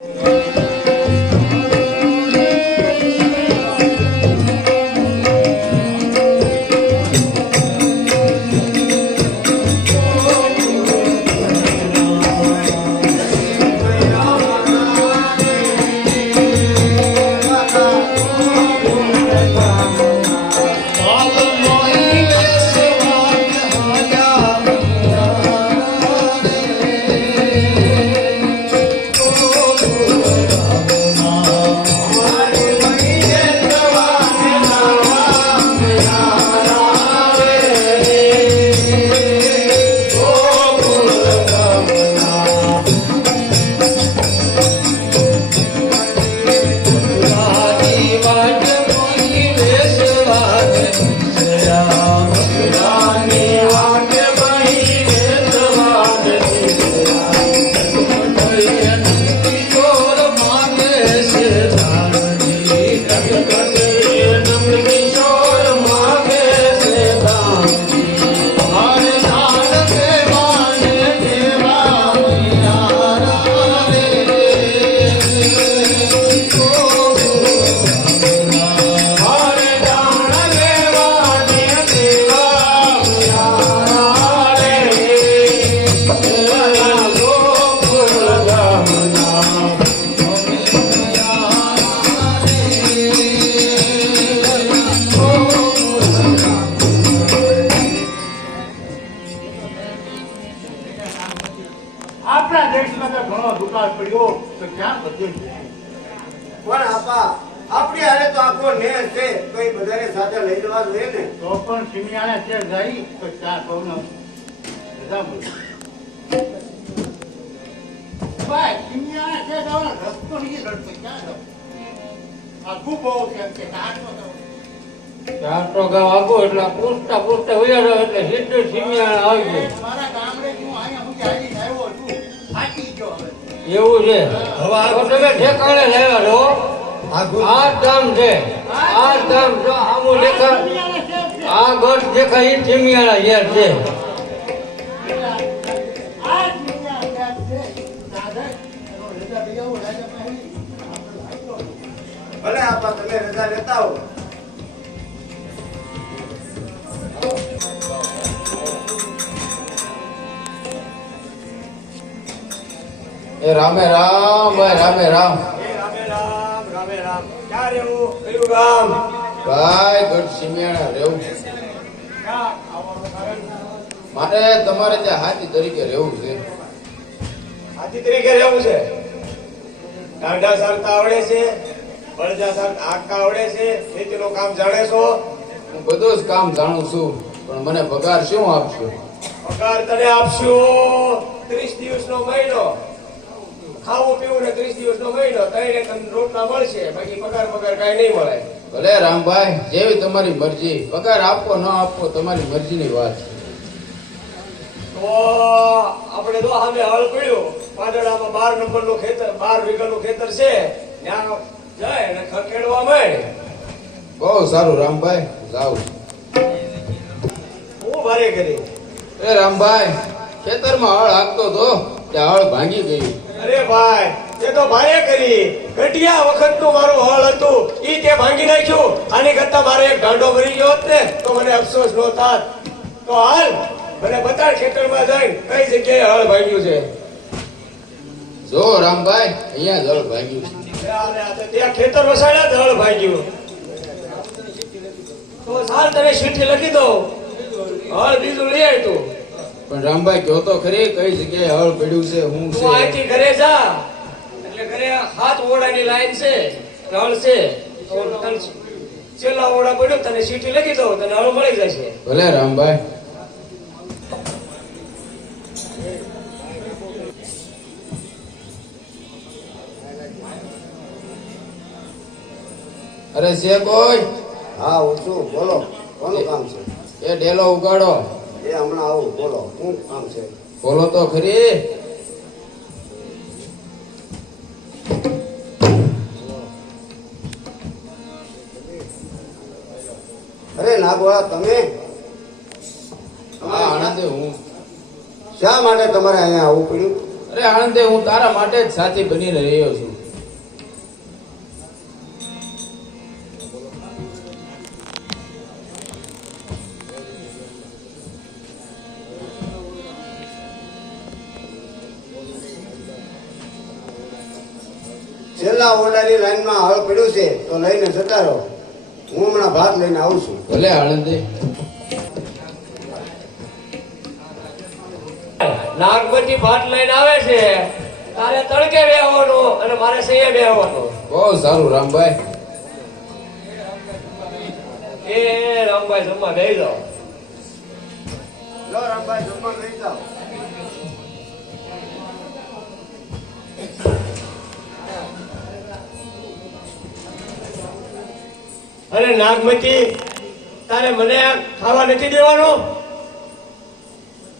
આપણા લઈ જોઈએ ને? તો પણ સિમિયાને છે જાય તો ક્યાં સૌનો રજા મળે ભાઈ સિમિયાને છે જવાનો રસ્તો નહીં રડતો ક્યાં જાવ? આખું બહુ છે કે ચાર તો. ગાવ આગો એટલે પૂછતા પૂછતા વયા એટલે સીધું સિમિયાણા આવી ગયું. મારા ગામડે હું અહીંયા હું આવી આવ્યો છું થાકી ગયો હવે. એવું છે? હવે તમે ઠેકાણે લાવ્યા છો આ ગામ છે આ ગામ જો આમું. આ ગઢ દેખાય સિમિયાણા યાર છે. ભલે આપા તમે રજા લેતા હો. એ રામે રામ રામે રામ. રામે રામ રામે રામ. ક્યારે હું? કયું ગામ? ભાઈ ગઢ સિમિયાણા રહેવું છે. મારે તમારે ત્યાં હાથી તરીકે રહેવું છે. હાથી તરીકે રહેવું છે? દાંડા સારતા આવડે છે બળજા સારતા આખા આવડે છે ખેતીનું કામ જાણે છો? હું બધું જ કામ જાણું છું પણ મને પગાર શું આપશો? પગાર તને આપશો ત્રીસ દિવસનો મહિનો. ખાવું પીવું ને ત્રીસ દિવસનો મહિનો. તઈને તને રોટલા મળશે બાકી પગાર પગાર કાંઈ નહીં મળે. ભલે રામભાઈ જેવી તમારી મરજી પગાર આપો ન આપો તમારી મરજીની વાત તો આપણે તો સામે હળ પડ્યું. પાદડામાં બાર નંબરનું ખેતર બાર વીઘાનું ખેતર છે. ત્યાં જાય અને ખખેડવા મળે બહુ સારું રામભાઈ જાઉં હું ભારે કરી. એ રામભાઈ ખેતરમાં હળ હાકતો તો ત્યાં હળ ભાંગી ગયું. અરે ભાઈ તે તો ભાઈએ કરી ઘટિયા વખતનું મારું હળ હતું ઈ તે ભાંગી નાખ્યું. આની કરતા મારે એક ગાંડો ભરી ગયો હોત ને તો મને અફસોસ ન થાત. તો હાલ મને બતાડ ખેતરમાં જઈને કઈ જગ્યાએ હળ ભાંગ્યું છે? જો રામભાઈ અહીંયા જળ ભાંગ્યું છે. ત્યાં ખેતર વસાડ્યા જળ ભાંગ્યું. તો સાલ તને શીઠી લખી દો હળ બીજું લઈ આવ્યું તું. પણ રામભાઈ કહો તો ખરી કઈ જગ્યાએ હળ પડ્યું છે હું છે? ઘરે જા. ઘરે હાથ ઓળાની લાઈન છે નળ છે છેલ્લા ઓળા પડ્યો તને સીટી લખી દો તને હળ મળી જશે ભલે રામભાઈ. અરે છે કોઈ? હા હું છું. બોલો કોનું કામ છે? એ ડેલો ઉગાડો. એ હમણાં આવું બોલો શું કામ છે? બોલો તો ખરી. ગોળા તમે? આણંદે હું. શા માટે તમારે અહીંયા આવવું પડ્યું? અરે આણંદે હું તારા માટે જ સાથી બની રહ્યો છું. છેલ્લા ઓરડાની લાઈનમાં હળ પડ્યું છે તો લઈને જતા રહો. હું હમણાં ભાત લઈને આવું છું. ભલે આણંદી. નાગપતિ ભાત લઈને આવે છે. તારે તડકે બેહવાનું અને મારે સૈયે બેહવાનું. બહુ સારું રામભાઈ. એ રામભાઈ જમવા લઈ જાઓ. લો રામભાઈ જમવા લઈ જાઓ. અરે નાગમતી તારે મને ખાવા નથી દેવાનો?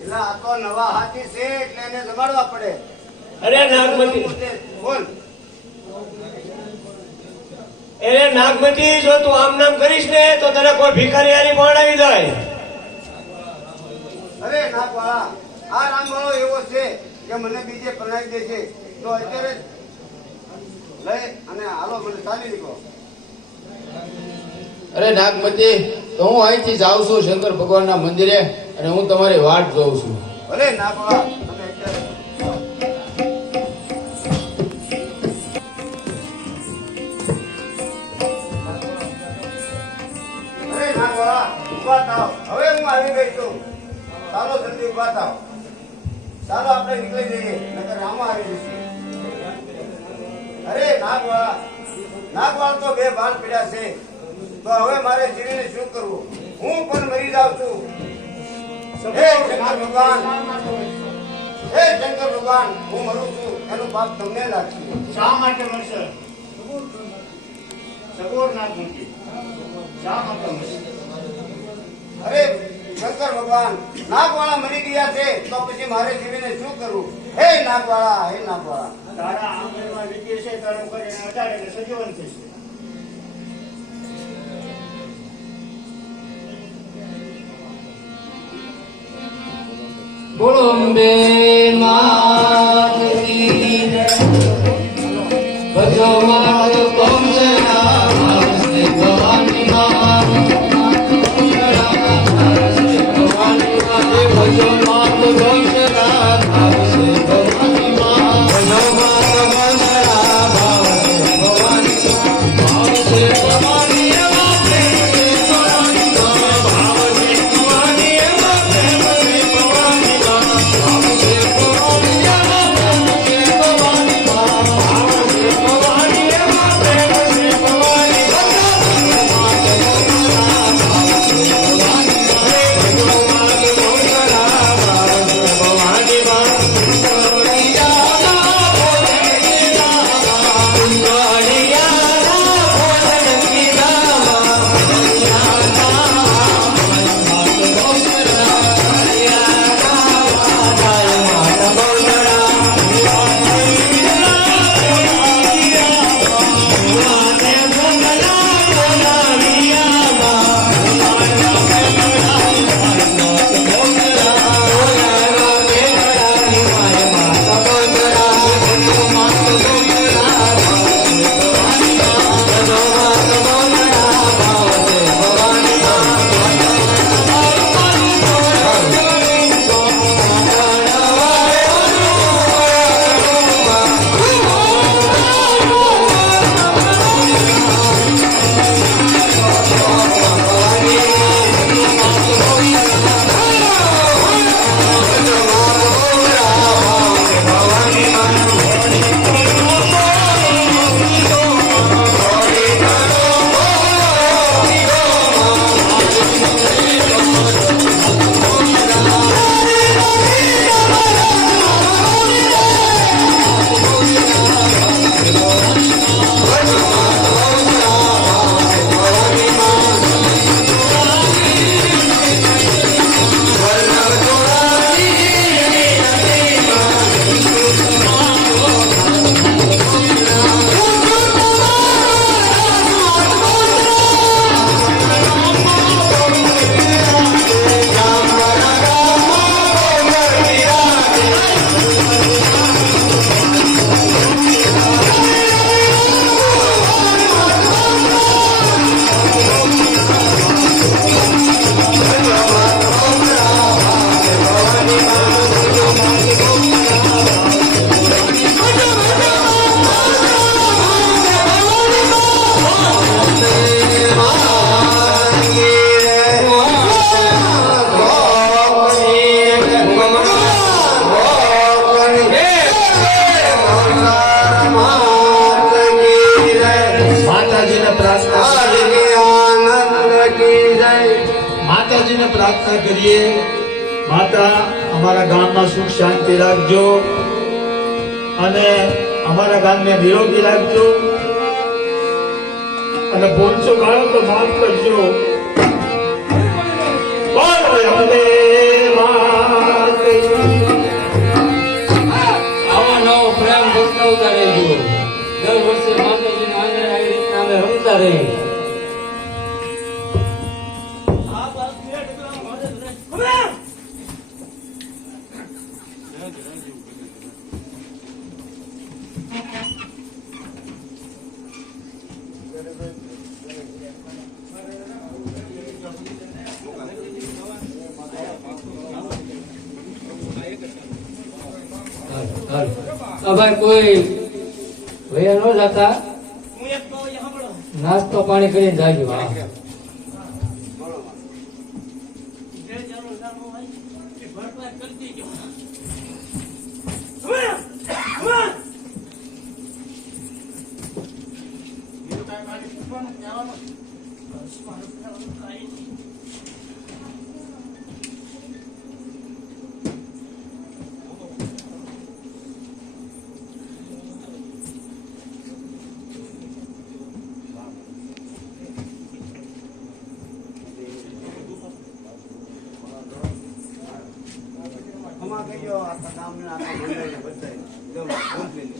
એટલે આ તો નવા હાથી છે એટલે એને જમાડવા પડે. અરે નાગમતી. બોલ અરે નાગમતી જો તું આમ નામ કરીશ ને તો તને કોઈ ભિખારી આની પરણાવી જાય. અરે નાગવાળા આ રામવાળો એવો છે કે મને બીજે પરણાવી દે છે તો અત્યારે લઈ અને હાલો મને ચાલી નીકળો અરે નાગમતી, તો હું અહીંથી જાઉં છું શંકર ભગવાનના મંદિરે અને હું તમારી વાટ જોઉં છું. અરે નાગવાળા હવે હું આવી ગઈ છું. ચાલો જલ્દી ઊભા થાવ ચાલો આપણે નીકળી જઈએ, નકર રામા આવી જશે. અરે નાગવાળા નાગવાળા તો બે બાળ પીડ્યા છે. તો હવે મારે જીવીને શું કરવું? હું પણ મરી જાઉં છું. હે શંકર ભગવાન. હે શંકર ભગવાન હું મરું છું. એનું પાપ તમને લાગશે. શા માટે મળશે? સગોર ના મૂકી શા માટે મળશે? અરે શંકર ભગવાન નાગવાળા મરી ગયા છે તો પછી મારે જીવીને શું કરવું? હે નાગવાળા હે નાગવાળા. તારા આંગળીમાં વિદ્ય છે તારો કરીને અઢાર એટલે સજીવન થશે. કુળુંબે માતની માતાજીને પ્રાર્થના કરીએ. માતા, અમારા ગામમાં સુખ શાંતિ રાખજો. અને અમારા ગામને નિરોગી રાખજો. અને ભૂલચો કાળો તો માફ કરજો. બોલ અંબે ભાઈ કોઈ ભૈયા ન જતા. નાસ્તો પાણી કરીને જાજો હા. ખમા કહીયો આખા ગામના આખા બધાય. જો.